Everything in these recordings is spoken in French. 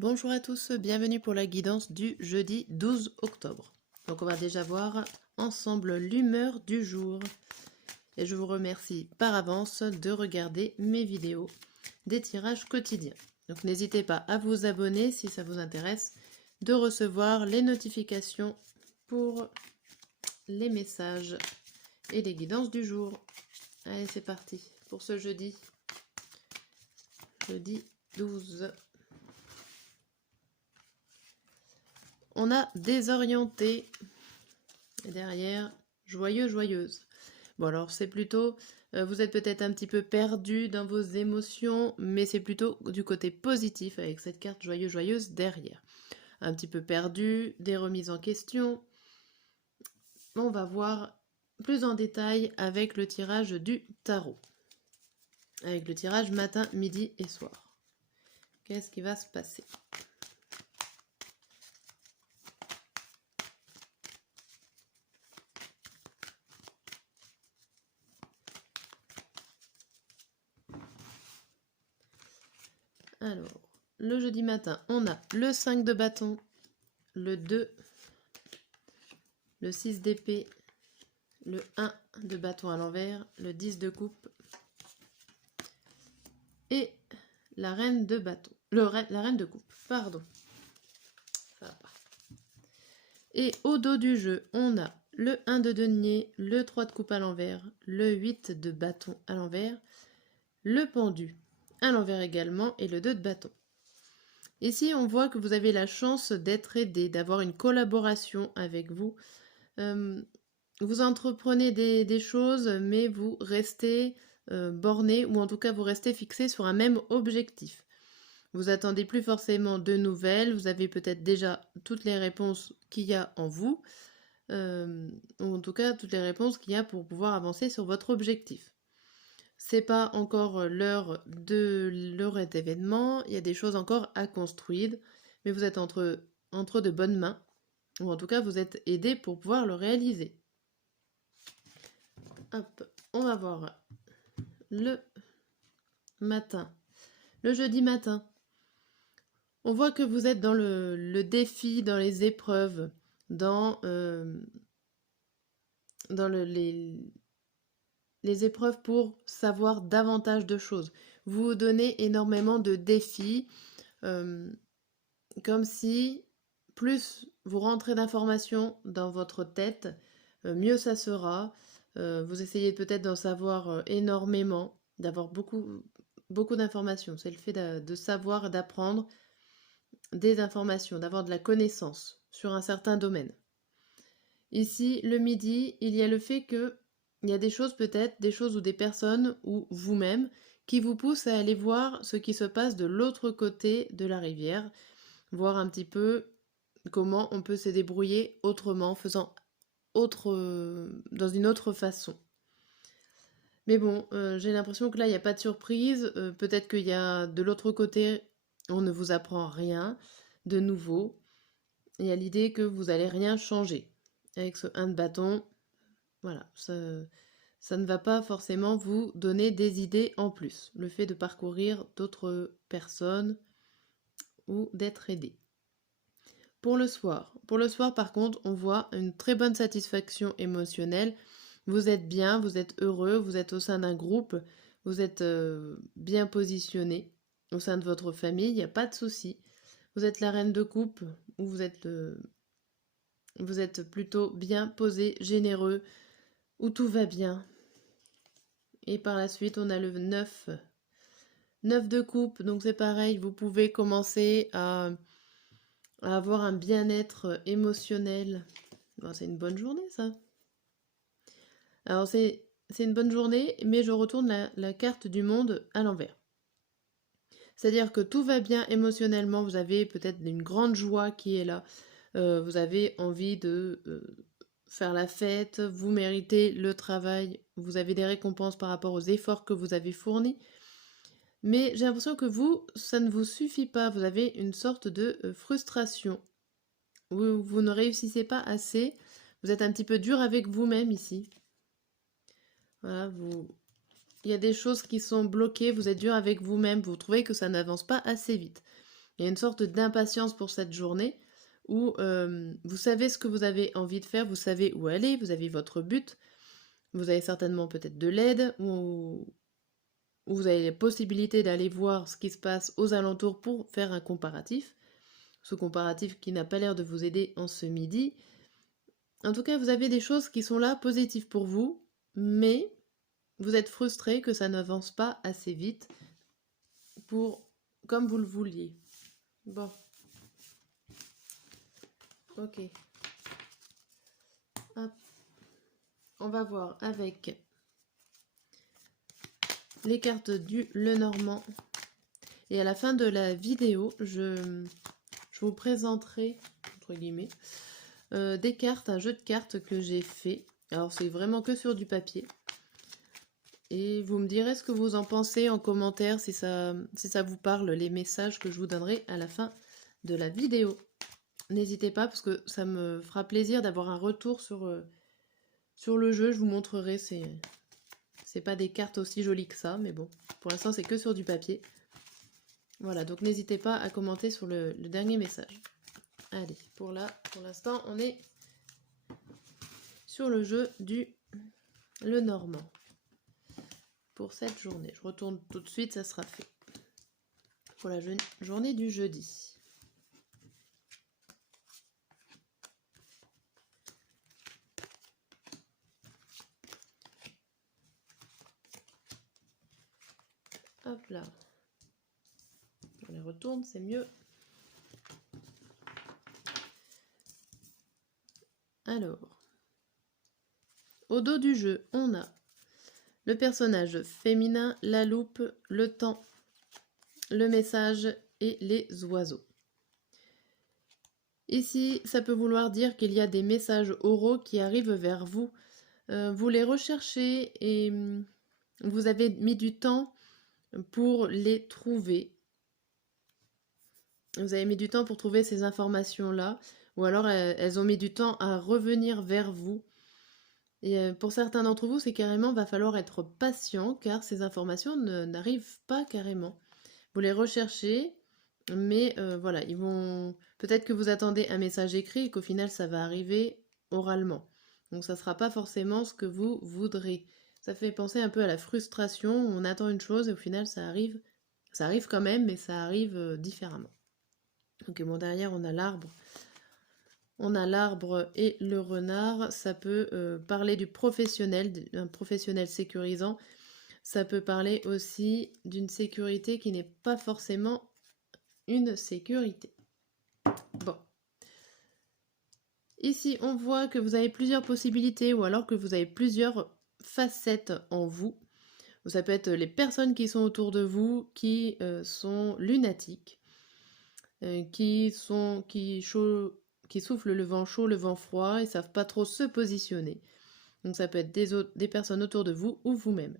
Bonjour à tous, bienvenue pour la guidance du jeudi 12 octobre. Donc on va déjà voir ensemble l'humeur du jour. Et je vous remercie par avance de regarder mes vidéos des tirages quotidiens. Donc n'hésitez pas à vous abonner si ça vous intéresse, de recevoir les notifications pour les messages et les guidances du jour. Allez, c'est parti pour ce jeudi 12. On a désorienté et derrière joyeux, joyeuse. Bon alors c'est plutôt, vous êtes peut-être un petit peu perdu dans vos émotions, mais c'est plutôt du côté positif avec cette carte joyeux, joyeuse derrière. Un petit peu perdu, des remises en question. On va voir plus en détail avec le tirage du tarot. Avec le tirage matin, midi et soir. Qu'est-ce qui va se passer ? Alors, le jeudi matin, on a le 5 de bâton, le 2, le 6 d'épée, le 1 de bâton à l'envers, le 10 de coupe et la reine de bâton. La reine de coupe, pardon. Ça va pas. Et au dos du jeu, on a le 1 de denier, le 3 de coupe à l'envers, le 8 de bâton à l'envers, le pendu à l'envers également et le 2 de bâton. Ici, on voit que vous avez la chance d'être aidé, d'avoir une collaboration avec vous. Vous entreprenez des choses, mais vous restez borné, ou en tout cas vous restez fixé sur un même objectif. Vous attendez plus forcément de nouvelles, vous avez peut-être déjà toutes les réponses qu'il y a en vous, ou en tout cas toutes les réponses qu'il y a pour pouvoir avancer sur votre objectif. C'est pas encore l'heure de événement, il y a des choses encore à construire, mais vous êtes entre de bonnes mains, ou en tout cas vous êtes aidé pour pouvoir le réaliser. Hop, on va voir le matin, le jeudi matin. On voit que vous êtes dans le défi, dans les épreuves, dans les épreuves pour savoir davantage de choses. Vous vous donnez énormément de défis, comme si plus vous rentrez d'informations dans votre tête, mieux ça sera. Vous essayez peut-être d'en savoir énormément, d'avoir beaucoup d'informations. C'est le fait de savoir, d'apprendre des informations, d'avoir de la connaissance sur un certain domaine. Ici, le midi, il y a le fait que il y a des choses peut-être, des choses ou des personnes ou vous-même qui vous poussent à aller voir ce qui se passe de l'autre côté de la rivière, voir un petit peu comment on peut se débrouiller autrement, faisant dans une autre façon. Mais bon, j'ai l'impression que là, il n'y a pas de surprise. Peut-être qu'il y a de l'autre côté, on ne vous apprend rien de nouveau. Il y a l'idée que vous n'allez rien changer. Avec ce 1 de bâton, voilà, ça ne va pas forcément vous donner des idées en plus. Le fait de parcourir d'autres personnes ou d'être aidé. Pour le soir par contre, on voit une très bonne satisfaction émotionnelle. Vous êtes bien, vous êtes heureux, vous êtes au sein d'un groupe, vous êtes bien positionné au sein de votre famille, il n'y a pas de souci. Vous êtes la reine de coupe ou vous êtes plutôt bien posé, généreux, où tout va bien. Et par la suite, on a le 9. 9 de coupe, donc c'est pareil, vous pouvez commencer à avoir un bien-être émotionnel. Bon, c'est une bonne journée, ça. Alors, c'est une bonne journée, mais je retourne la carte du monde à l'envers. C'est-à-dire que tout va bien émotionnellement, vous avez peut-être une grande joie qui est là, vous avez envie de faire la fête, vous méritez le travail, vous avez des récompenses par rapport aux efforts que vous avez fournis. Mais j'ai l'impression que vous, ça ne vous suffit pas, vous avez une sorte de frustration. Vous ne réussissez pas assez, vous êtes un petit peu dur avec vous-même ici. Voilà, il y a des choses qui sont bloquées, vous êtes dur avec vous-même, vous trouvez que ça n'avance pas assez vite. Il y a une sorte d'impatience pour cette journée où vous savez ce que vous avez envie de faire, vous savez où aller, vous avez votre but, vous avez certainement peut-être de l'aide ou vous avez la possibilité d'aller voir ce qui se passe aux alentours pour faire un comparatif. Ce comparatif qui n'a pas l'air de vous aider en ce midi. En tout cas, vous avez des choses qui sont là positives pour vous, mais vous êtes frustré que ça n'avance pas assez vite pour comme vous le vouliez. Bon. Ok. Hop. On va voir avec les cartes du Lenormand. Et à la fin de la vidéo, je vous présenterai, entre guillemets, des cartes, un jeu de cartes que j'ai fait. Alors c'est vraiment que sur du papier. Et vous me direz ce que vous en pensez en commentaire, si ça vous parle, les messages que je vous donnerai à la fin de la vidéo. N'hésitez pas, parce que ça me fera plaisir d'avoir un retour sur le jeu. Je vous montrerai, c'est pas des cartes aussi jolies que ça, mais bon, pour l'instant c'est que sur du papier. Voilà, donc n'hésitez pas à commenter sur le dernier message. Allez, pour l'instant, on est sur le jeu du Lenormand. Pour cette journée. Je retourne tout de suite, ça sera fait. Pour la journée du jeudi. Hop là. On les retourne, c'est mieux. Alors. Au dos du jeu, on a le personnage féminin, la loupe, le temps, le message et les oiseaux. Ici, ça peut vouloir dire qu'il y a des messages oraux qui arrivent vers vous. Vous les recherchez et vous avez mis du temps pour les trouver. Vous avez mis du temps pour trouver ces informations-là, ou alors elles ont mis du temps à revenir vers vous. Et pour certains d'entre vous, c'est carrément, va falloir être patient, car ces informations n'arrivent pas carrément. Vous les recherchez, mais voilà, ils vont... Peut-être que vous attendez un message écrit et qu'au final, ça va arriver oralement. Donc ça ne sera pas forcément ce que vous voudrez. Ça fait penser un peu à la frustration, on attend une chose et au final, ça arrive quand même, mais ça arrive différemment. Ok, bon, derrière, on a l'arbre. On a l'arbre et le renard. Ça peut parler du professionnel, d'un professionnel sécurisant. Ça peut parler aussi d'une sécurité qui n'est pas forcément une sécurité. Bon. Ici, on voit que vous avez plusieurs possibilités ou alors que vous avez plusieurs facettes en vous. Ça peut être les personnes qui sont autour de vous qui sont lunatiques, qui soufflent le vent chaud, le vent froid, et savent pas trop se positionner. Donc ça peut être des personnes autour de vous ou vous-même.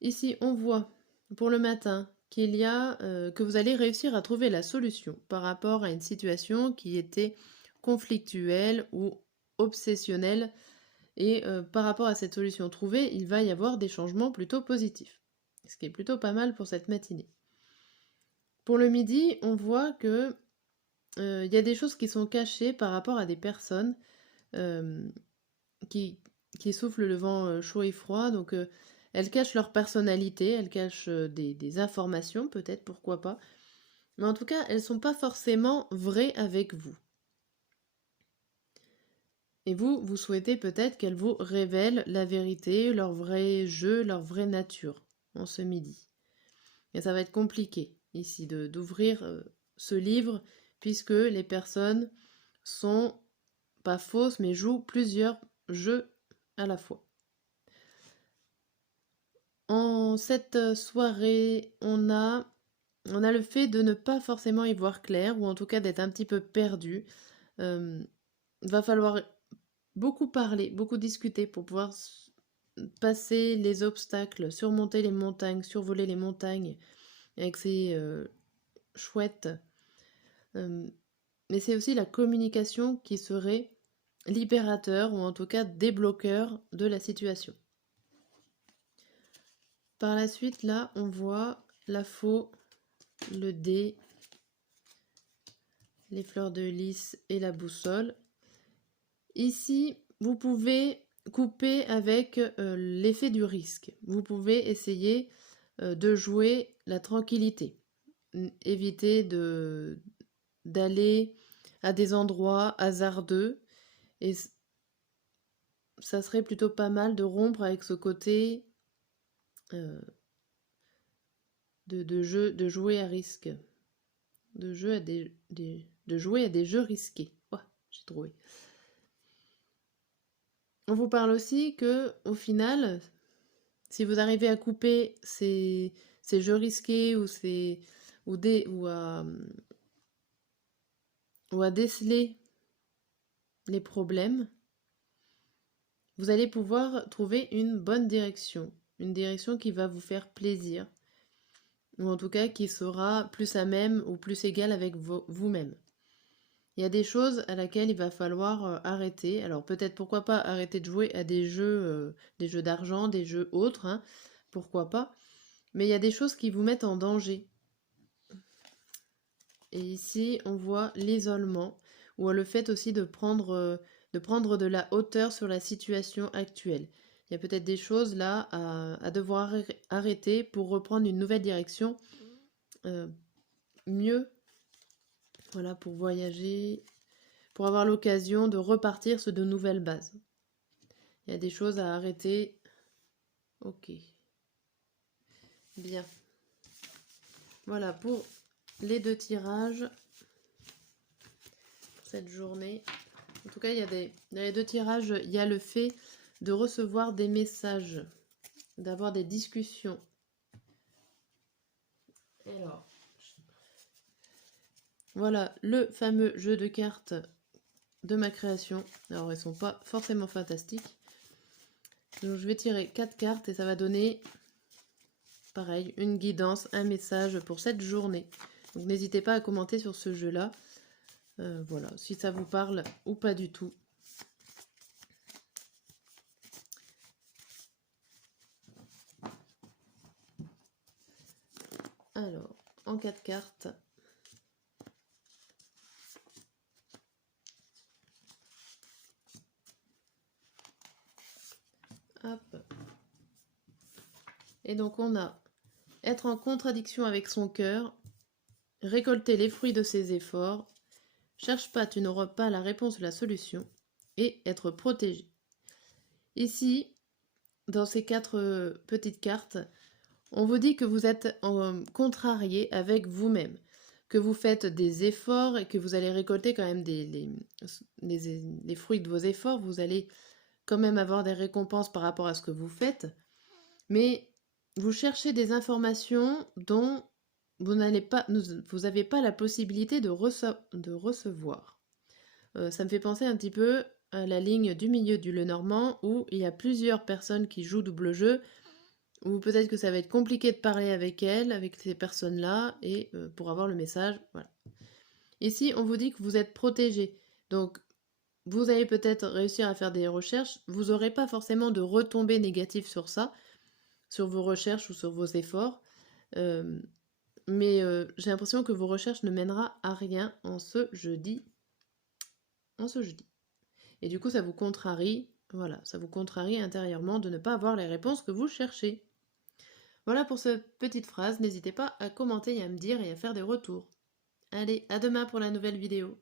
Ici, on voit pour le matin qu'il y a que vous allez réussir à trouver la solution par rapport à une situation qui était conflictuelle ou obsessionnelle. Et par rapport à cette solution trouvée, il va y avoir des changements plutôt positifs. Ce qui est plutôt pas mal pour cette matinée. Pour le midi, on voit que y a des choses qui sont cachées par rapport à des personnes qui soufflent le vent chaud et froid. Donc elles cachent leur personnalité, elles cachent des informations peut-être, pourquoi pas. Mais en tout cas, elles ne sont pas forcément vraies avec vous. Et vous souhaitez peut-être qu'elles vous révèlent la vérité, leur vrai jeu, leur vraie nature en ce midi. Et ça va être compliqué ici d'ouvrir ce livre puisque les personnes sont pas fausses mais jouent plusieurs jeux à la fois. En cette soirée, on a le fait de ne pas forcément y voir clair ou en tout cas d'être un petit peu perdu. Va falloir beaucoup parler, beaucoup discuter pour pouvoir passer les obstacles, surmonter les montagnes, survoler les montagnes avec ces chouettes. Mais c'est aussi la communication qui serait libérateur ou en tout cas débloqueur de la situation. Par la suite, là, on voit la faux, le dé les fleurs de lys et la boussole. Ici, vous pouvez couper avec l'effet du risque. Vous pouvez essayer de jouer la tranquillité. Éviter d'aller à des endroits hasardeux. Et ça serait plutôt pas mal de rompre avec ce côté de jouer à risque. De jouer à des jeux risqués. Oh, j'ai trouvé. On vous parle aussi que, au final, si vous arrivez à couper ces jeux risqués ou à déceler les problèmes, vous allez pouvoir trouver une bonne direction, une direction qui va vous faire plaisir, ou en tout cas qui sera plus à même ou plus égale avec vous-même. Il y a des choses à laquelle il va falloir arrêter. Alors peut-être pourquoi pas arrêter de jouer à des jeux d'argent, des jeux autres, hein, pourquoi pas. Mais il y a des choses qui vous mettent en danger. Et ici, on voit l'isolement, ou le fait aussi de prendre de la hauteur sur la situation actuelle. Il y a peut-être des choses là à devoir arrêter pour reprendre une nouvelle direction mieux, voilà, pour voyager, pour avoir l'occasion de repartir sur de nouvelles bases. Il y a des choses à arrêter. Ok. Bien. Voilà pour les 2 tirages pour cette journée. En tout cas, dans les 2 tirages, il y a le fait de recevoir des messages, d'avoir des discussions. Alors, voilà le fameux jeu de cartes de ma création. Alors, elles sont pas forcément fantastiques. Donc, je vais tirer 4 cartes et ça va donner, pareil, une guidance, un message pour cette journée. Donc, n'hésitez pas à commenter sur ce jeu-là. Voilà, si ça vous parle ou pas du tout. Alors, en 4 cartes. Hop. Et donc on a être en contradiction avec son cœur, récolter les fruits de ses efforts, cherche pas, tu n'auras pas la réponse ou la solution, et être protégé. Ici, dans ces 4 petites cartes, on vous dit que vous êtes contrarié avec vous-même, que vous faites des efforts et que vous allez récolter quand même les fruits de vos efforts, vous allez quand même avoir des récompenses par rapport à ce que vous faites, mais vous cherchez des informations dont vous n'avez pas la possibilité de recevoir. Ça me fait penser un petit peu à la ligne du milieu du Lenormand où il y a plusieurs personnes qui jouent double jeu, ou peut-être que ça va être compliqué de parler avec elles, avec ces personnes-là, et pour avoir le message, voilà. Ici, on vous dit que vous êtes protégé, donc vous allez peut-être réussir à faire des recherches, vous n'aurez pas forcément de retombées négatives sur ça, sur vos recherches ou sur vos efforts, mais j'ai l'impression que vos recherches ne mèneront à rien en ce jeudi. Et du coup, ça vous contrarie, voilà, ça vous contrarie intérieurement de ne pas avoir les réponses que vous cherchez. Voilà pour cette petite phrase, n'hésitez pas à commenter et à me dire et à faire des retours. Allez, à demain pour la nouvelle vidéo.